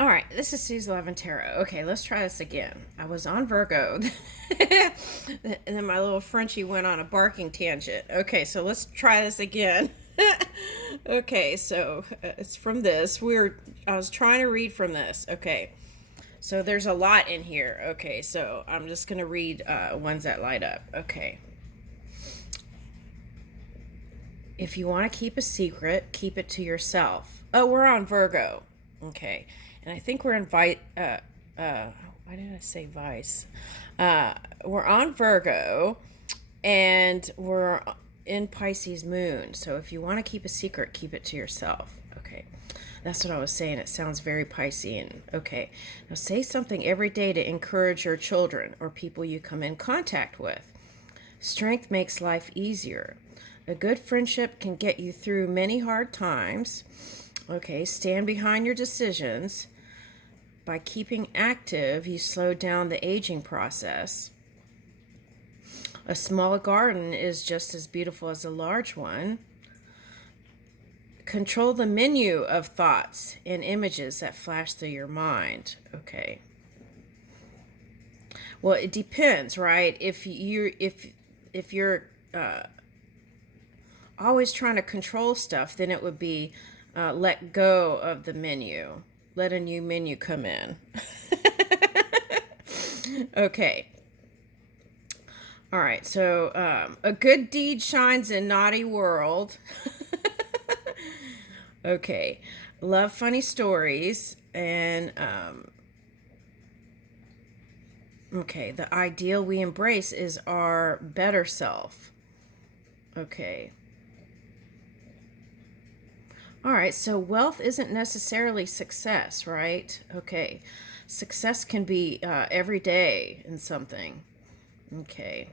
All right, this is Sue's Love and Tarot. Okay, let's try this again. I was on Virgo, and then my little Frenchie went on a barking tangent. Okay, so let's try this again. Okay, so it's from this. I was trying to read from this. Okay, so there's a lot in here. Okay, so I'm just gonna read ones that light up. Okay, if you want to keep a secret, keep it to yourself. Oh, we're on Virgo. Okay. And I think we're in why did I say Vice? We're on Virgo and we're in Pisces moon. So if you want to keep a secret, keep it to yourself. Okay. That's what I was saying. It sounds very Piscean. Okay. Now say something every day to encourage your children or people you come in contact with. Strength makes life easier. A good friendship can get you through many hard times. Okay, stand behind your decisions. By keeping active, you slow down the aging process. A small garden is just as beautiful as a large one. Control the menu of thoughts and images that flash through your mind. Okay. Well, it depends, right? If you're always trying to control stuff, then it would be let go of the menu. Let a new menu come in. Okay. All right. So a good deed shines in naughty world. Okay. Love funny stories. And okay. The ideal we embrace is our better self. Okay. All right, so wealth isn't necessarily success, right? Okay, success can be every day in something. Okay,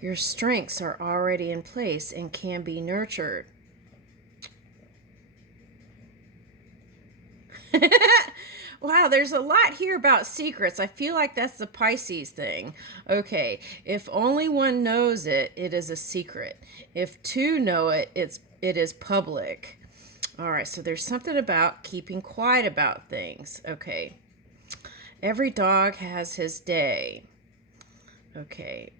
your strengths are already in place and can be nurtured. Wow, there's a lot here about secrets. I feel like that's the Pisces thing. Okay, if only one knows it, it is a secret. If two know it, it is public. All right, so there's something about keeping quiet about things. Okay. Every dog has his day. Okay.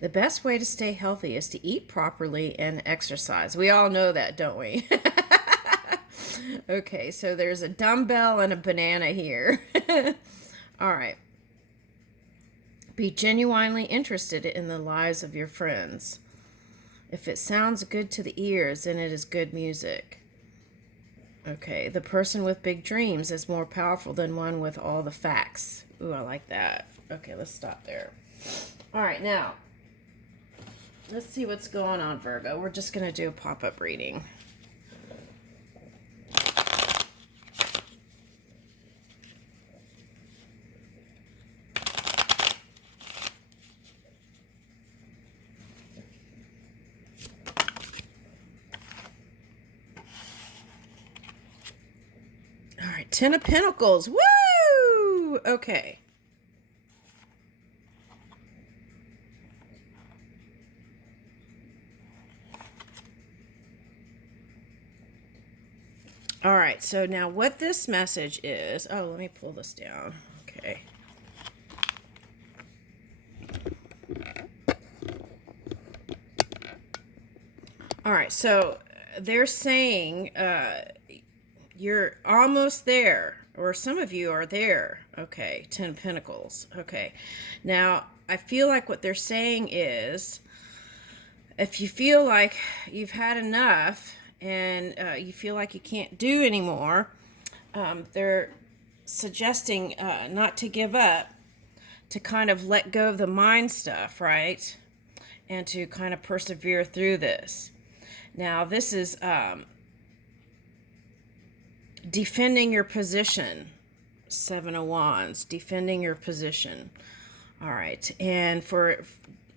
The best way to stay healthy is to eat properly and exercise. We all know that, don't we? Okay, so there's a dumbbell and a banana here. All right. Be genuinely interested in the lives of your friends. If it sounds good to the ears, then it is good music. Okay, the person with big dreams is more powerful than one with all the facts. Ooh, I like that. Okay, let's stop there. All right, now let's see what's going on, Virgo. We're just going to do a pop-up reading. All right, Ten of Pentacles. Woo! Okay. All right, so now what this message is... Oh, let me pull this down. Okay. All right, so they're saying you're almost there, or some of you are there. Okay, Ten of Pentacles. Okay, now I feel like what they're saying is if you feel like you've had enough and you feel like you can't do anymore, they're suggesting not to give up, to kind of let go of the mind stuff, right? And to kind of persevere through this. Now, this is defending your position. Seven of Wands, defending your position. All right, and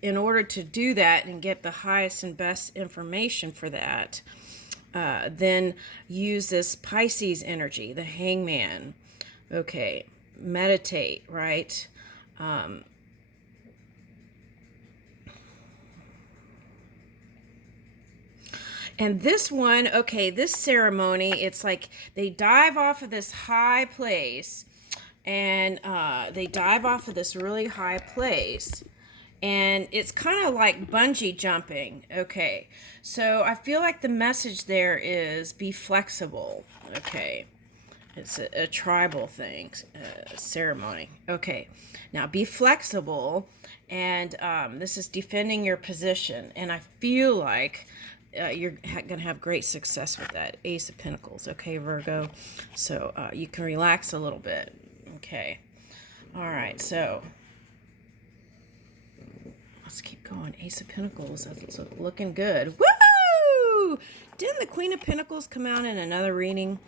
in order to do that and get the highest and best information for that, then use this Pisces energy, the Hangman. Okay, meditate, right? And this one, okay, this ceremony, it's like they dive off of this high place, and they dive off of this really high place, and it's kind of like bungee jumping. Okay, so I feel like the message there is be flexible. Okay, it's a tribal thing, ceremony. Okay, now be flexible, and this is defending your position, and I feel like you're going to have great success with that. Ace of Pentacles, okay, Virgo? So you can relax a little bit, okay? All right, so let's keep going. Ace of Pentacles, that's looking good. Woo! Didn't the Queen of Pentacles come out in another reading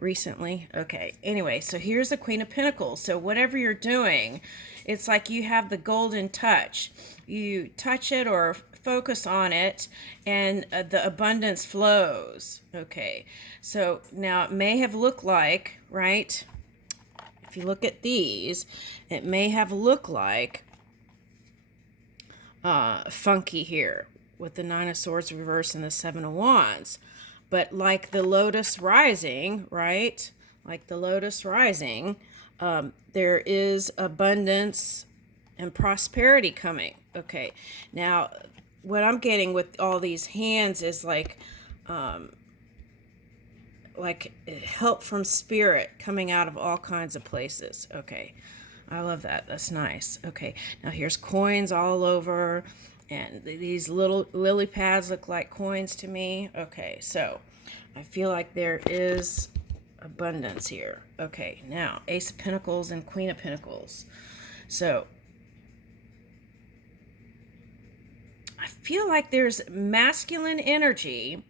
recently? Okay, anyway, so here's the Queen of Pentacles. So whatever you're doing, it's like you have the golden touch. You touch it or focus on it, and the abundance flows. Okay, so now it may have looked like, right? If you look at these, it may have looked like funky here with the Nine of Swords reversed and the Seven of Wands. But like the Lotus rising, right? Like the Lotus rising, there is abundance and prosperity coming. Okay, now what I'm getting with all these hands is like help from spirit coming out of all kinds of places. Okay, I love that. That's nice. Okay, now here's coins all over, and these little lily pads look like coins to me. Okay, so I feel like there is abundance here. Okay, now Ace of Pentacles and Queen of Pentacles. So I feel like there's masculine energy,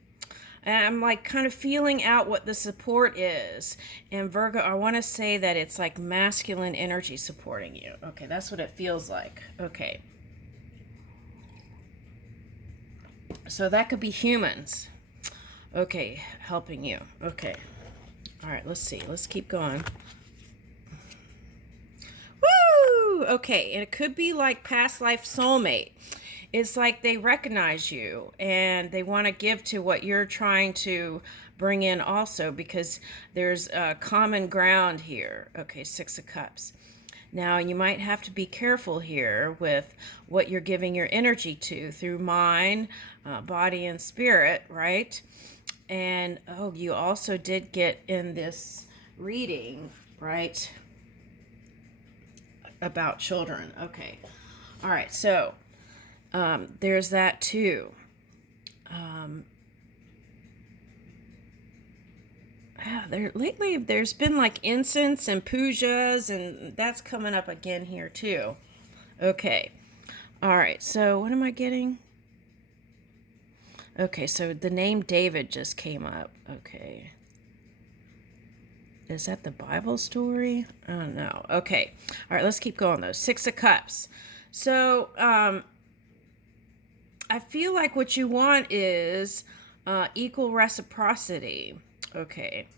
and I'm like kind of feeling out what the support is. And Virgo, I want to say that it's like masculine energy supporting you. Okay, that's what it feels like. Okay. So that could be humans. Okay, helping you. Okay. All right, let's see. Let's keep going. Woo! Okay, and it could be like past life soulmate. It's like they recognize you and they want to give to what you're trying to bring in also, because there's common ground here. Okay, Six of Cups. Now, you might have to be careful here with what you're giving your energy to through mind, body, and spirit, right? And, oh, you also did get in this reading, right, about children. Okay. All right, so there's that too. Lately there's been like incense and pujas, and that's coming up again here too. Okay. All right, so what am I getting? Okay, so the name David just came up. Okay. Is that the Bible story? Oh, no. Okay. All right, let's keep going, though. Six of Cups. So, I feel like what you want is equal reciprocity. Okay.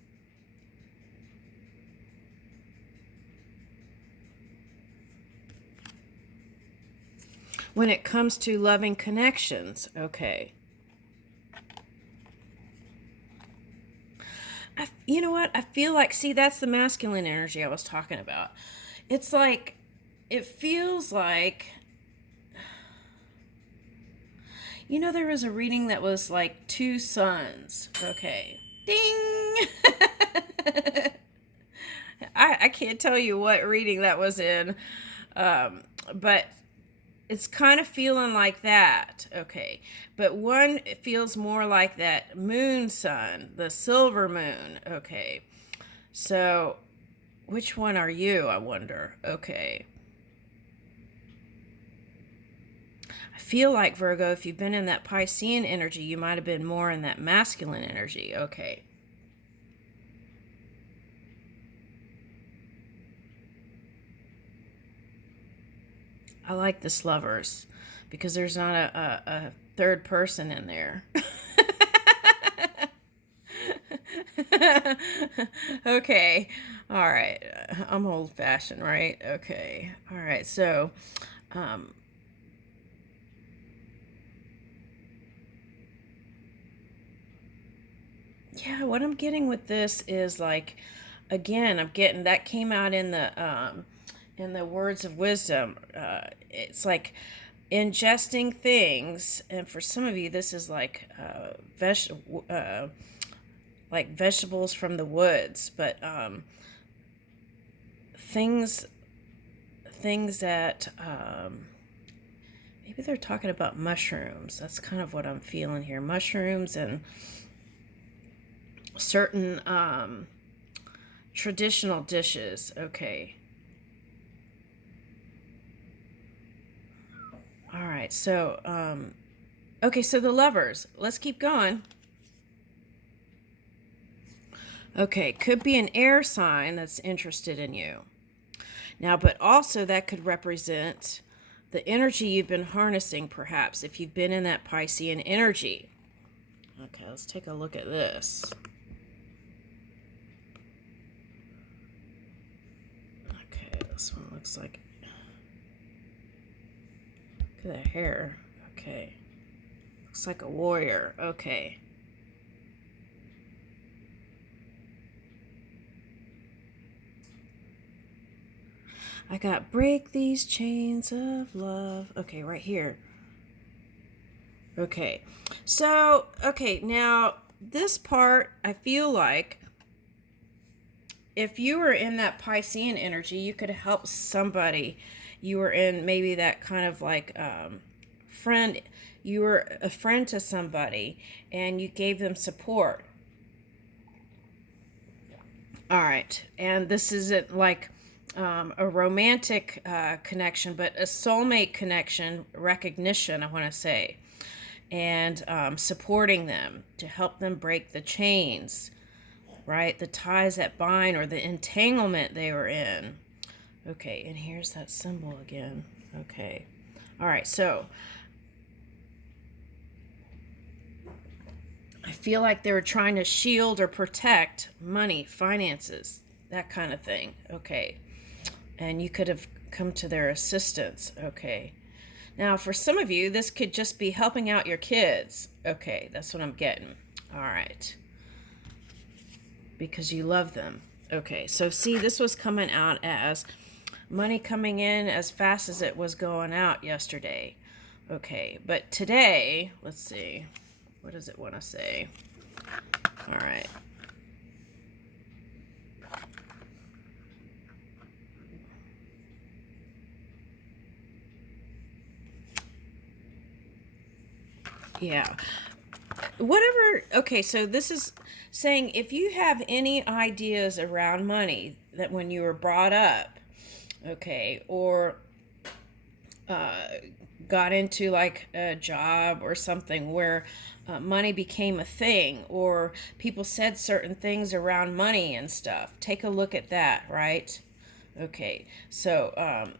When it comes to loving connections. Okay. You know what? I feel like, see, that's the masculine energy I was talking about. It's like, it feels like, you know, there was a reading that was like two suns. Okay. Ding! I can't tell you what reading that was in, but it's kind of feeling like that. Okay. But one feels more like that moon sun, the silver moon. Okay. So which one are you, I wonder? Okay. I feel like, Virgo, if you've been in that Piscean energy, you might have been more in that masculine energy. Okay. I like this Lovers because there's not a third person in there. Okay. All right. I'm old-fashioned, right? Okay. All right. So, um, Yeah, what I'm getting with this is like, again, I'm getting that came out in the words of wisdom. It's ingesting things, and for some of you, this is uh, like vegetables from the woods, but things things that maybe they're talking about mushrooms. That's kind of what I'm feeling here. Mushrooms and certain traditional dishes. Okay. All right. So, okay. So the lovers. Let's keep going. Okay. Could be an air sign that's interested in you. Now, but also that could represent the energy you've been harnessing, perhaps, if you've been in that Piscean energy. Okay, let's take a look at this. Okay, this one looks like... Look at that hair. Okay. Looks like a warrior. Okay. I got break these chains of love. Okay, right here. Okay. So, okay, now this part, I feel like if you were in that Piscean energy, you could help somebody. You were in maybe that kind of friend. You were a friend to somebody and you gave them support. All right. And this isn't like a romantic connection, but a soulmate connection, recognition, I want to say, and supporting them to help them break the chains, right? The ties that bind or the entanglement they were in. Okay, and here's that symbol again. Okay. All right, so I feel like they were trying to shield or protect money, finances, that kind of thing. Okay. And you could have come to their assistance. Okay. Now, for some of you, this could just be helping out your kids. Okay, that's what I'm getting. All right. Because you love them. Okay, so see, this was coming out as money coming in as fast as it was going out yesterday. Okay, but today, let's see. What does it want to say? All right. Yeah. Whatever. Okay, so this is saying if you have any ideas around money that when you were brought up, okay, or got into like a job or something where money became a thing, or people said certain things around money and stuff, take a look at that, right? Okay, so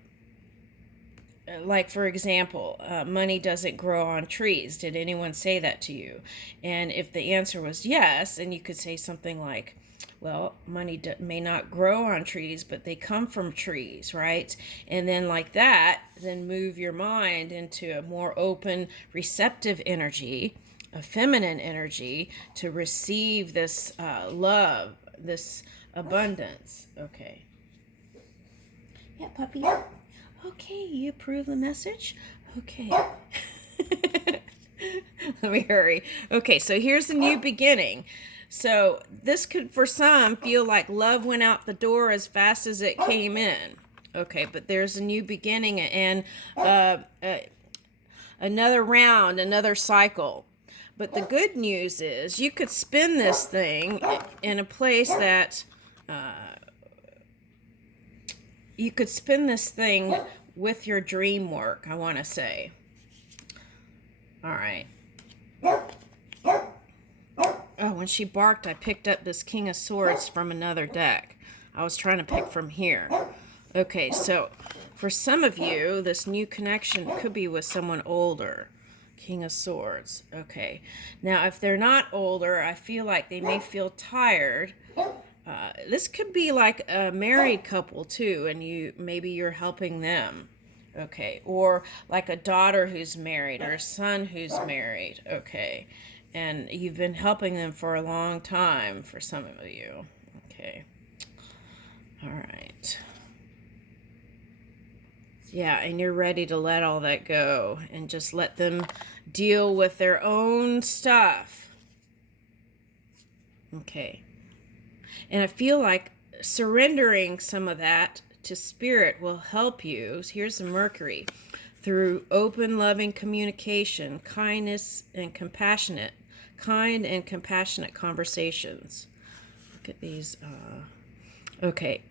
like for example, money doesn't grow on trees. Did anyone say that to you? And if the answer was yes, and you could say something like, well, money may not grow on trees, but they come from trees, right? And then like that, then move your mind into a more open, receptive energy, a feminine energy, to receive this love, this abundance. Okay. Yeah, puppy. Okay, you approve the message? Okay. Let me hurry. Okay, so here's the new beginning. So this could, for some, feel like love went out the door as fast as it came in. Okay, but there's a new beginning and another round, another cycle. But the good news is you could spin this thing in a place that you could spin this thing with your dream work, I want to say. All right. Oh, when she barked, I picked up this King of Swords from another deck. I was trying to pick from here. Okay, so for some of you, this new connection could be with someone older. King of Swords. Okay. Now, if they're not older, I feel like they may feel tired. This could be like a married couple too, and maybe you're helping them. Okay. Or like a daughter who's married or a son who's married. Okay. And you've been helping them for a long time for some of you. Okay. All right. Yeah, and you're ready to let all that go and just let them deal with their own stuff. Okay. And I feel like surrendering some of that to spirit will help you. Here's the Mercury. Through open, loving communication, kindness, and compassionate, kind and compassionate conversations. Look at these. Okay.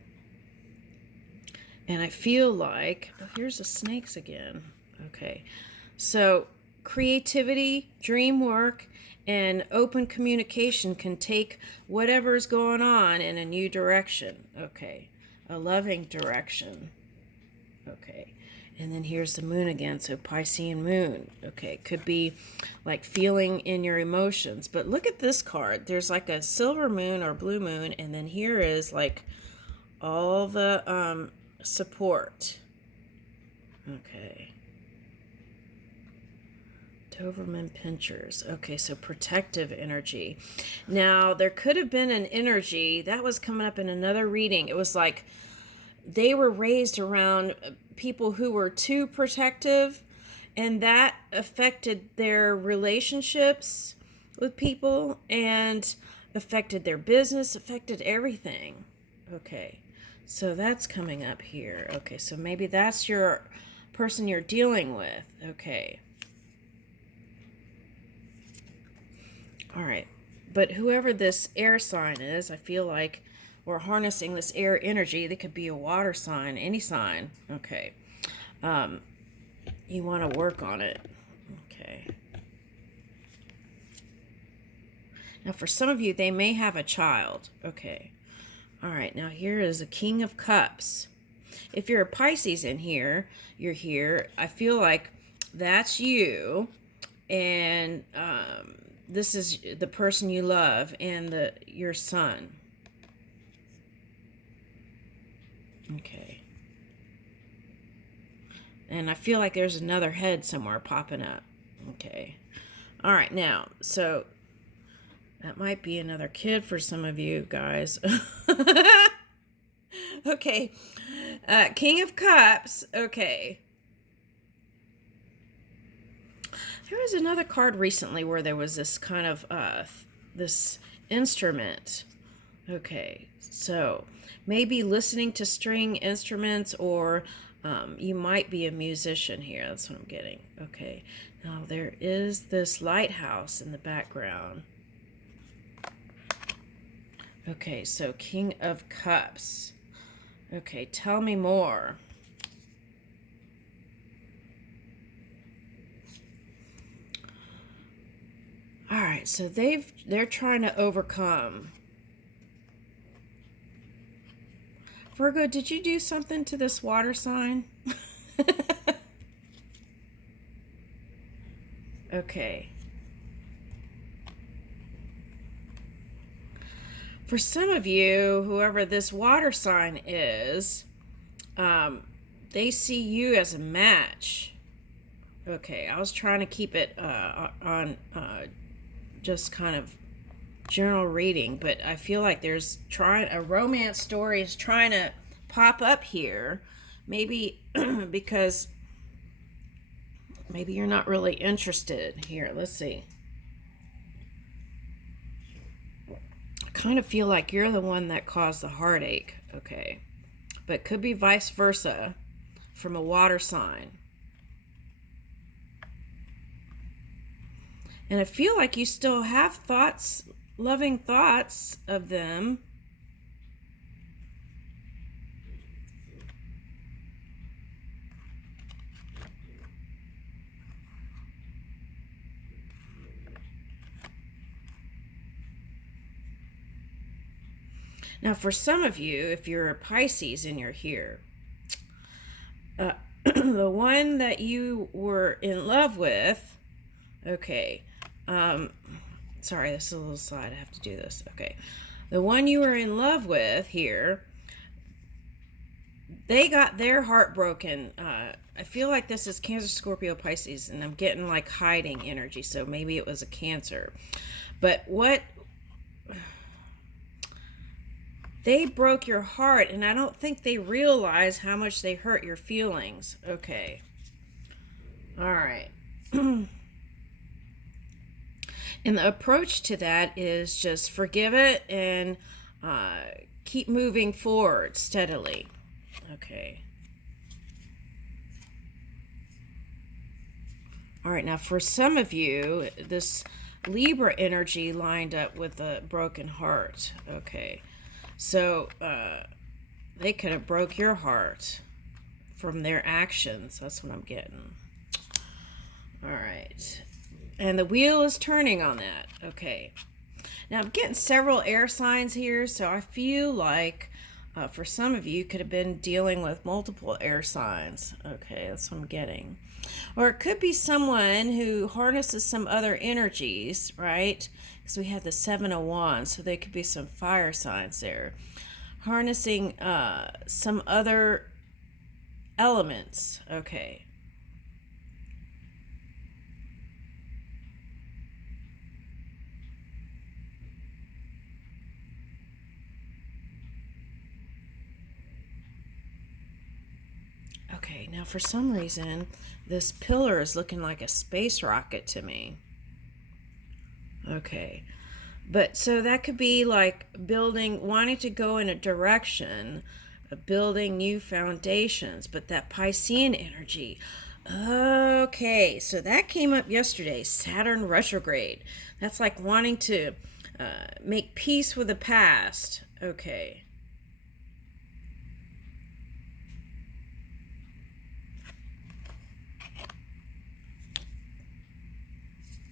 And I feel like, oh, here's the snakes again. Okay. So creativity, dream work, and open communication can take whatever's going on in a new direction. Okay. A loving direction. Okay. And then here's the moon again. So Piscean moon. Okay. Could be like feeling in your emotions. But look at this card. There's like a silver moon or blue moon. And then here is like all the support. Okay. Doberman pinchers. Okay, so protective energy. Now, there could have been an energy that was coming up in another reading. It was like they were raised around people who were too protective, and that affected their relationships with people and affected their business, affected everything. Okay, so that's coming up here. Okay, so maybe that's your person you're dealing with. Okay. All right. But whoever this air sign is, I feel like we're harnessing this air energy. They could be a water sign, any sign. Okay. You want to work on it. Okay. Now, for some of you, they may have a child. Okay. All right. Now, here is a King of Cups. If you're a Pisces in here, you're here. I feel like that's you. And this is the person you love and your son. Okay. And I feel like there's another head somewhere popping up. Okay. All right, now, so that might be another kid for some of you guys. Okay. King of Cups. Okay. There was another card recently where there was this kind of this instrument. Okay, so maybe listening to string instruments, or you might be a musician here. That's what I'm getting. Okay, now there is this lighthouse in the background. Okay, so King of Cups. Okay, tell me more. All right, so they're trying to overcome. Virgo, did you do something to this water sign? Okay. For some of you, whoever this water sign is, they see you as a match. Okay, I was trying to keep it on just kind of general reading, but I feel like there's a romance story is trying to pop up here. Maybe because maybe you're not really interested. Here, let's see. I kind of feel like you're the one that caused the heartache. Okay, but could be vice versa from a water sign. And I feel like you still have thoughts, loving thoughts of them. Now, for some of you, if you're a Pisces and you're here, the one that you were in love with, okay, sorry, this is a little slide. I have to do this. Okay. The one you were in love with here, they got their heart broken. I feel like this is Cancer, Scorpio, Pisces, and I'm getting like hiding energy. So maybe it was a Cancer. But what they broke your heart, and I don't think they realize how much they hurt your feelings. Okay. All right. And the approach to that is just forgive it and keep moving forward steadily. Okay. All right, now for some of you, this Libra energy lined up with a broken heart. Okay. So they could have broke your heart from their actions. That's what I'm getting. All right. And the wheel is turning on that. Okay. Now I'm getting several air signs here, so I feel like for some of you could have been dealing with multiple air signs. Okay, that's what I'm getting. Or it could be someone who harnesses some other energies, right? Because we have the Seven of Wands, so there could be some fire signs there. Harnessing some other elements. Okay. Okay, now for some reason, this pillar is looking like a space rocket to me. Okay. But so that could be like building, wanting to go in a direction, building new foundations, but that Piscean energy. Okay, so that came up yesterday, Saturn retrograde. That's like wanting to make peace with the past. Okay.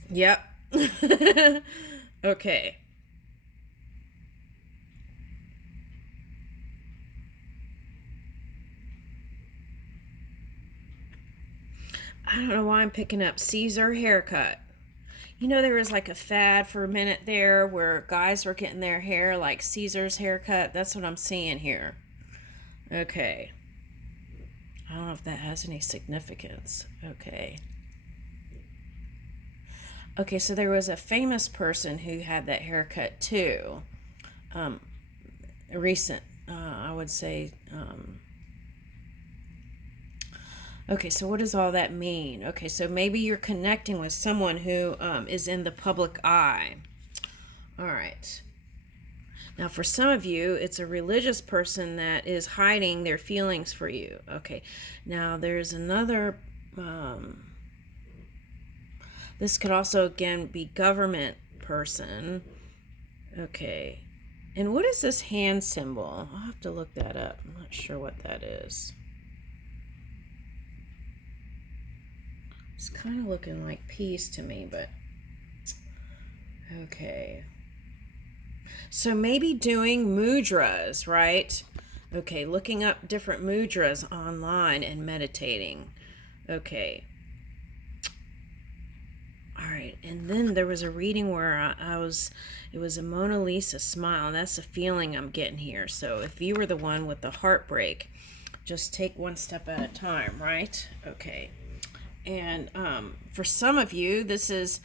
Yep. Okay. I don't know why I'm picking up Caesar haircut. You know, there was like a fad for a minute there where guys were getting their hair like Caesar's haircut. That's what I'm seeing here. Okay. I don't know if that has any significance. Okay. Okay, so there was a famous person who had that haircut too. Recent, I would say. Okay, so what does all that mean? Okay, so maybe you're connecting with someone who is in the public eye. All right. Now, for some of you, it's a religious person that is hiding their feelings for you. Okay. Now, there's another. This could also, again, be government person. Okay. And what is this hand symbol? I'll have to look that up. I'm not sure what that is. It's kind of looking like peace to me, but okay. So maybe doing mudras, right? Okay, looking up different mudras online and meditating. Okay. All right, and then there was a reading where it was a Mona Lisa smile. That's the feeling I'm getting here. So if you were the one with the heartbreak, just take one step at a time, right? Okay. And for some of you, this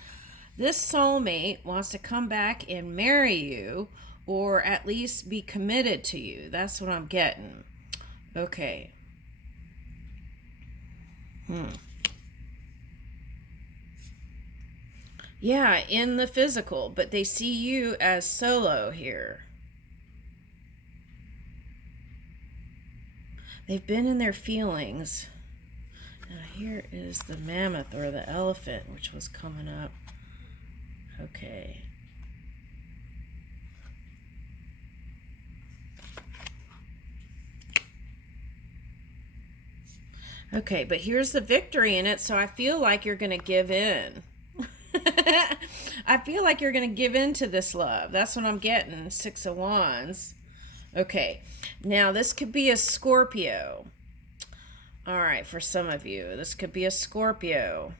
soulmate wants to come back and marry you, or at least be committed to you. That's what I'm getting. Okay. Yeah, in the physical, but they see you as solo here. They've been in their feelings. Now here is the mammoth or the elephant, which was coming up. Okay. Okay, but here's the victory in it, so I feel like you're going to give in. I feel like you're going to give in to this love. That's what I'm getting. Six of Wands. Okay. Now, this could be a Scorpio. All right, for some of you, this could be a Scorpio.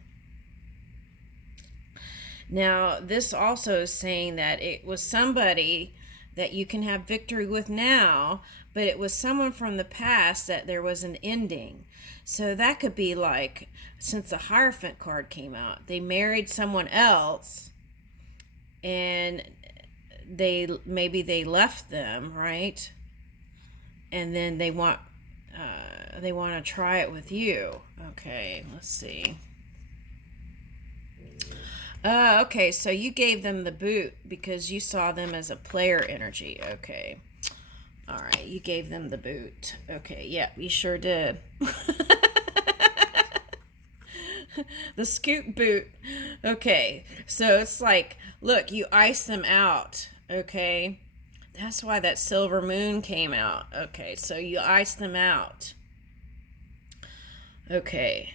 Now, this also is saying that it was somebody that you can have victory with now, but it was someone from the past that there was an ending. So that could be like, since the Hierophant card came out, they married someone else and they left them, right? And then they want to try it with you. Okay, let's see. Okay, so you gave them the boot because you saw them as a player energy. Okay. All right, you gave them the boot. Okay, yeah, you sure did. The scoop boot. Okay, so it's like, look, you ice them out. Okay, that's why that silver moon came out. Okay, so you ice them out. Okay.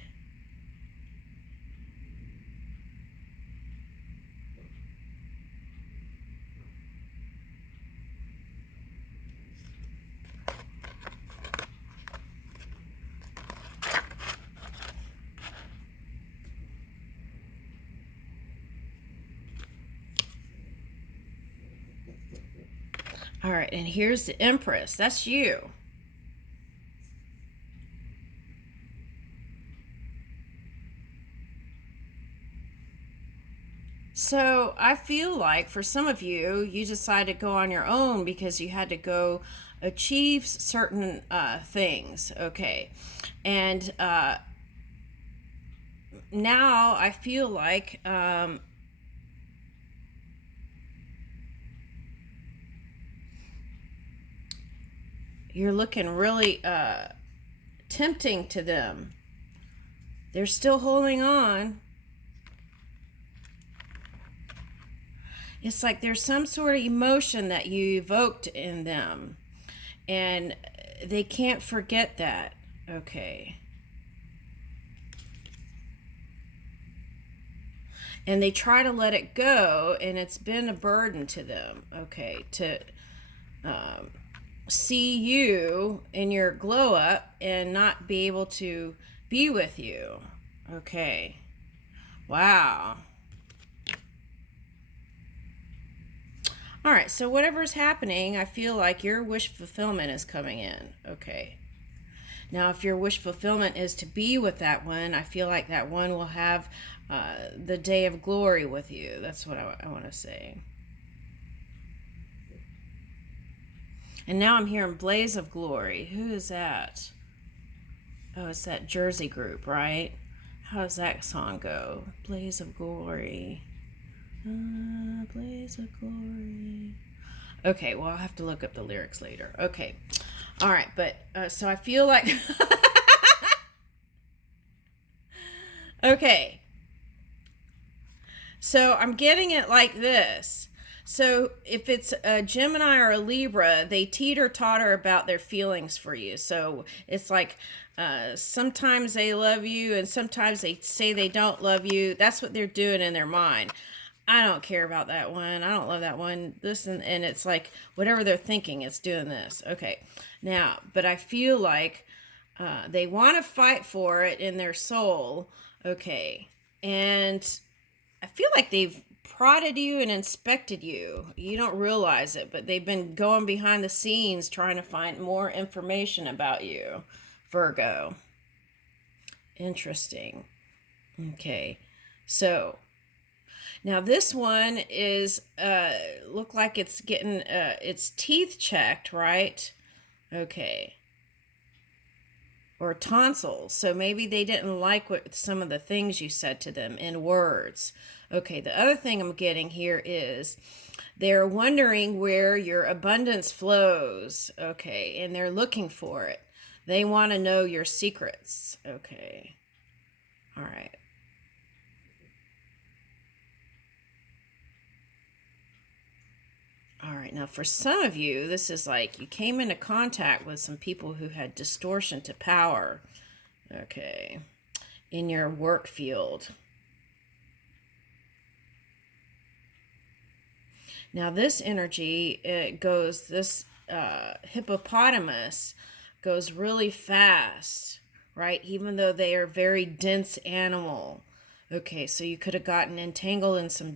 All right, and here's the Empress. That's you. So I feel like for some of you, you decided to go on your own because you had to go achieve certain things. Okay. And now I feel like you're looking really tempting to them. They're still holding on. It's like there's some sort of emotion that you evoked in them, and they can't forget that. Okay. And they try to let it go, and it's been a burden to them. Okay. To see you in your glow up and not be able to be with you. Okay. Wow. All right, so whatever's happening, I feel like your wish fulfillment is coming in. Okay. Now, if your wish fulfillment is to be with that one, I feel like that one will have the day of glory with you. That's what I want to say. And now I'm hearing Blaze of Glory. Who is that? Oh, it's that Jersey group, right? How does that song go? Blaze of Glory. Blaze of Glory. Okay, well, I'll have to look up the lyrics later. Okay. All right, but so I feel like... Okay. So I'm getting it like this. So if it's a Gemini or a Libra, they teeter-totter about their feelings for you. So it's like sometimes they love you and sometimes they say they don't love you. That's what they're doing in their mind. I don't care about that one. I don't love that one. This and it's like whatever they're thinking, it's doing this. Okay. Now, but I feel like they want to fight for it in their soul. Okay. And I feel like they've prodded you and inspected you. You don't realize it, but they've been going behind the scenes trying to find more information about you, Virgo. Interesting. Okay. So now this one is look like it's getting its teeth checked, right? Okay. Or tonsils. So maybe they didn't like what some of the things you said to them in words. Okay, the other thing I'm getting here is they're wondering where your abundance flows. Okay, and they're looking for it. They want to know your secrets. Okay. All right. All right, now for some of you, this is like you came into contact with some people who had distortion to power, okay, in your work field. Now this energy, it goes, this hippopotamus goes really fast, right? Even though they are a very dense animal. Okay, so you could have gotten entangled in some